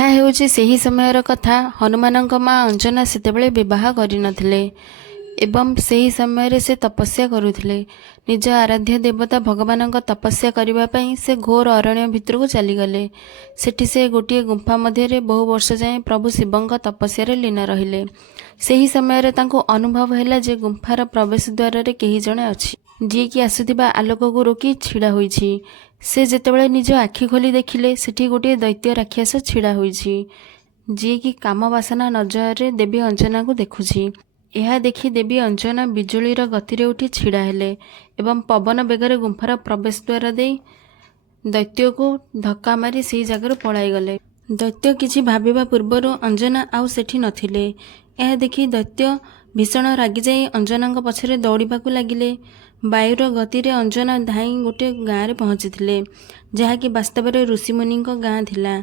ଏହା ହେଉଛି ସେହି ସମୟର କଥା। ହନୁମାନଙ୍କ ମା ଅଞ୍ଜନା ସେତେବେଳେ ବିବାହ କରିନଥିଲେ ଏବଂ ସେହି ସମୟରେ ସେ ତପସ୍ୟା କରୁଥିଲେ। ନିଜ ଆରାଧ୍ୟ ଦେବତା ଭଗବାନଙ୍କ ତପସ୍ୟା କରିବା ପାଇଁ ସେ ଘୋର ଅରଣ୍ୟ ଭିତରକୁ ଚାଲିଗଲେ। ସେଠି ସେ ଗୋଟିଏ ଗୁମ୍ଫା ମଧ୍ୟରେ ବହୁ ବର୍ଷ ଯାଏଁ ପ୍ରଭୁ ଶିବଙ୍କ ତପସ୍ୟାରେ ଲୀନ ରହିଲେ। ସେହି ସମୟରେ ତାଙ୍କୁ ଅନୁଭବ ହେଲା ଯେ ଗୁମ୍ଫାର ପ୍ରବେଶ ଦ୍ୱାରରେ କେହି ଜଣେ ଅଛି, ଯିଏକି ଆସୁଥିବା ଆଲୋକକୁ ରୋକି ଛିଡ଼ା ହୋଇଛି। ସେ ଯେତେବେଳେ ନିଜ ଆଖି ଖୋଲି ଦେଖିଲେ ସେଠି ଗୋଟିଏ ଦୈତ୍ୟ ରାକ୍ଷସ ଛିଡ଼ା ହୋଇଛି, ଯିଏକି କାମବାସନା ନଜରରେ ଦେବୀ ଅଞ୍ଜନାକୁ ଦେଖୁଛି। ଏହା ଦେଖି ଦେବୀ ଅଞ୍ଜନା ବିଜୁଳିର ଗତିରେ ଉଠି ଛିଡ଼ା ହେଲେ ଏବଂ ପବନ ବେଗରେ ଗୁମ୍ଫାର ପ୍ରବେଶ ଦ୍ୱାର ଦେଇ ଦୈତ୍ୟକୁ ଧକ୍କା ମାରି ସେହି ଜାଗାରୁ ପଳାଇଗଲେ। ଦୈତ୍ୟ କିଛି ଭାବିବା ପୂର୍ବରୁ ଅଞ୍ଜନା ଆଉ ସେଠି ନଥିଲେ। ଏହା ଦେଖି ଦୈତ୍ୟ ଭୀଷଣ ରାଗିଯାଇ ଅଞ୍ଜନାଙ୍କ ପଛରେ ଦୌଡ଼ିବାକୁ ଲାଗିଲେ। ବାୟୁର ଗତିରେ ଅଞ୍ଜନା ଧାଇଁ ଗୋଟିଏ ଗାଁରେ ପହଞ୍ଚିଥିଲେ, ଯାହାକି ବାସ୍ତବରେ ଋଷିମୁନିଙ୍କ ଗାଁ ଥିଲା।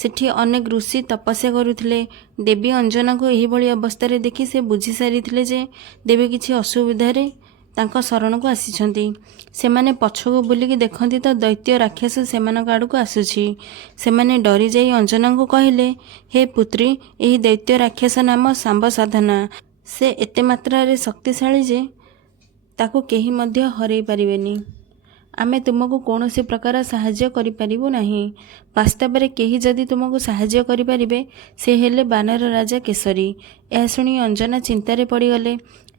ସେଠି ଅନେକ ଋଷି ତପସ୍ୟା କରୁଥିଲେ। ଦେବୀ ଅଞ୍ଜନାଙ୍କୁ ଏହିଭଳି ଅବସ୍ଥାରେ ଦେଖି ସେ ବୁଝି ସାରିଥିଲେ ଯେ ଦେବୀ କିଛି ଅସୁବିଧାରେ ତାଙ୍କ ଶରଣକୁ ଆସିଛନ୍ତି। ସେମାନେ ପଛକୁ ବୁଲିକି ଦେଖନ୍ତି ତ ଦୈତ୍ୟ ରାକ୍ଷସ ସେମାନଙ୍କ ଆଡ଼କୁ ଆସୁଛି। ସେମାନେ ଡରିଯାଇ ଅଞ୍ଜନାଙ୍କୁ କହିଲେ, ହେ ପୁତ୍ରୀ, ଏହି ଦୈତ୍ୟ ରାକ୍ଷସ ନାମ ଶାମ୍ବ ସାଧନା। ସେ ଏତେ ମାତ୍ରାରେ ଶକ୍ତିଶାଳୀ ଯେ ତାକୁ କେହି ମଧ୍ୟ ହରାଇ ପାରିବେନି। ଆମେ ତୁମକୁ କୌଣସି ପ୍ରକାର ସାହାଯ୍ୟ କରିପାରିବୁ ନାହିଁ। ବାସ୍ତବରେ କେହି ଯଦି ତୁମକୁ ସାହାଯ୍ୟ କରିପାରିବେ ସେ ହେଲେ ବାନର ରାଜା କେଶରୀ। ଏହା ଶୁଣି ଅଞ୍ଜନା ଚିନ୍ତାରେ ପଡ଼ିଗଲେ।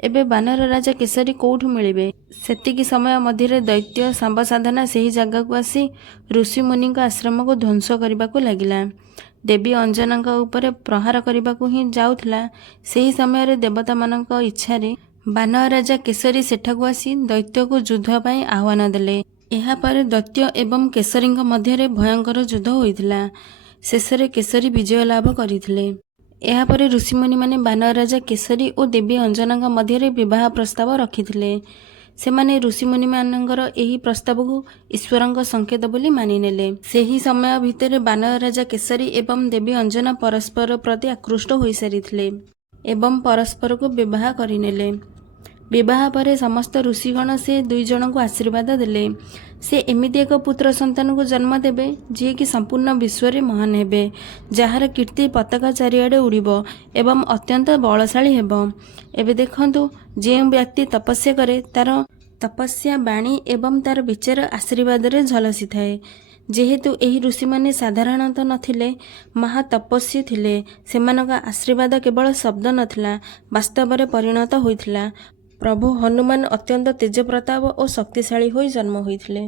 ଏବେ ବାନର ରାଜା କେଶରୀ କେଉଁଠୁ ମିଳିବେ? ସେତିକି ସମୟ ମଧ୍ୟରେ ଦୈତ୍ୟ ଶାମ୍ବ ସାଧନା ସେହି ଜାଗାକୁ ଆସି ଋଷିମୁନିଙ୍କ ଆଶ୍ରମକୁ ଧ୍ୱଂସ କରିବାକୁ ଲାଗିଲା। ଦେବୀ ଅଞ୍ଜନାଙ୍କ ଉପରେ ପ୍ରହାର କରିବାକୁ ହିଁ ଯାଉଥିଲା, ସେହି ସମୟରେ ଦେବତାମାନଙ୍କ ଇଚ୍ଛାରେ ବାନର ରାଜା କେଶରୀ ସେଠାକୁ ଆସି ଦୈତ୍ୟକୁ ଯୁଦ୍ଧ ପାଇଁ ଆହ୍ୱାନ ଦେଲେ। ଏହାପରେ ଦୈତ୍ୟ ଏବଂ କେଶରୀଙ୍କ ମଧ୍ୟରେ ଭୟଙ୍କର ଯୁଦ୍ଧ ହୋଇଥିଲା। ଶେଷରେ କେଶରୀ ବିଜୟ ଲାଭ କରିଥିଲେ। ଏହାପରେ ଋଷିମୁନିମାନେ ବାନର ରାଜା କେଶରୀ ଓ ଦେବୀ ଅଞ୍ଜନାଙ୍କ ମଧ୍ୟରେ ବିବାହ ପ୍ରସ୍ତାବ ରଖିଥିଲେ। ସେମାନେ ଋଷିମୁନିମାନଙ୍କର ଏହି ପ୍ରସ୍ତାବକୁ ଈଶ୍ୱରଙ୍କ ସଂକେତ ବୋଲି ମାନିନେଲେ। ସେହି ସମୟ ଭିତରେ ବାନର ରାଜା କେଶରୀ ଏବଂ ଦେବୀ ଅଞ୍ଜନା ପରସ୍ପର ପ୍ରତି ଆକୃଷ୍ଟ ହୋଇସାରିଥିଲେ ଏବଂ ପରସ୍ପରକୁ ବିବାହ କରିନେଲେ। ବିବାହ ପରେ ସମସ୍ତ ଋଷିଗଣ ସେ ଦୁଇ ଜଣଙ୍କୁ ଆଶୀର୍ବାଦ ଦେଲେ। ସେ ଏମିତି ଏକ ପୁତ୍ର ସନ୍ତାନକୁ ଜନ୍ମ ଦେବେ ଯିଏକି ସମ୍ପୂର୍ଣ୍ଣ ବିଶ୍ୱରେ ମହାନ ହେବେ, ଯାହାର କୀର୍ତ୍ତି ପତାକା ଚାରିଆଡ଼େ ଉଡ଼ିବ ଏବଂ ଅତ୍ୟନ୍ତ ବଳଶାଳୀ ହେବ। ଏବେ ଦେଖନ୍ତୁ, ଯେଉଁ ବ୍ୟକ୍ତି ତପସ୍ୟା କରେ ତାର ତପସ୍ୟା ବାଣୀ ଏବଂ ତାର ବିଚାର ଆଶୀର୍ବାଦରେ ଝଲସିଥାଏ। ଯେହେତୁ ଏହି ଋଷିମାନେ ସାଧାରଣତଃ ନଥିଲେ, ମହାତପସ୍ୱୀ ଥିଲେ, ସେମାନଙ୍କ ଆଶୀର୍ବାଦ କେବଳ ଶବ୍ଦ ନଥିଲା, ବାସ୍ତବରେ ପରିଣତ ହୋଇଥିଲା। ପ୍ରଭୁ ହନୁମାନ ଅତ୍ୟନ୍ତ ତେଜପ୍ରତାପ ଓ ଶକ୍ତିଶାଳୀ ହୋଇ ଜନ୍ମ ହୋଇଥିଲେ।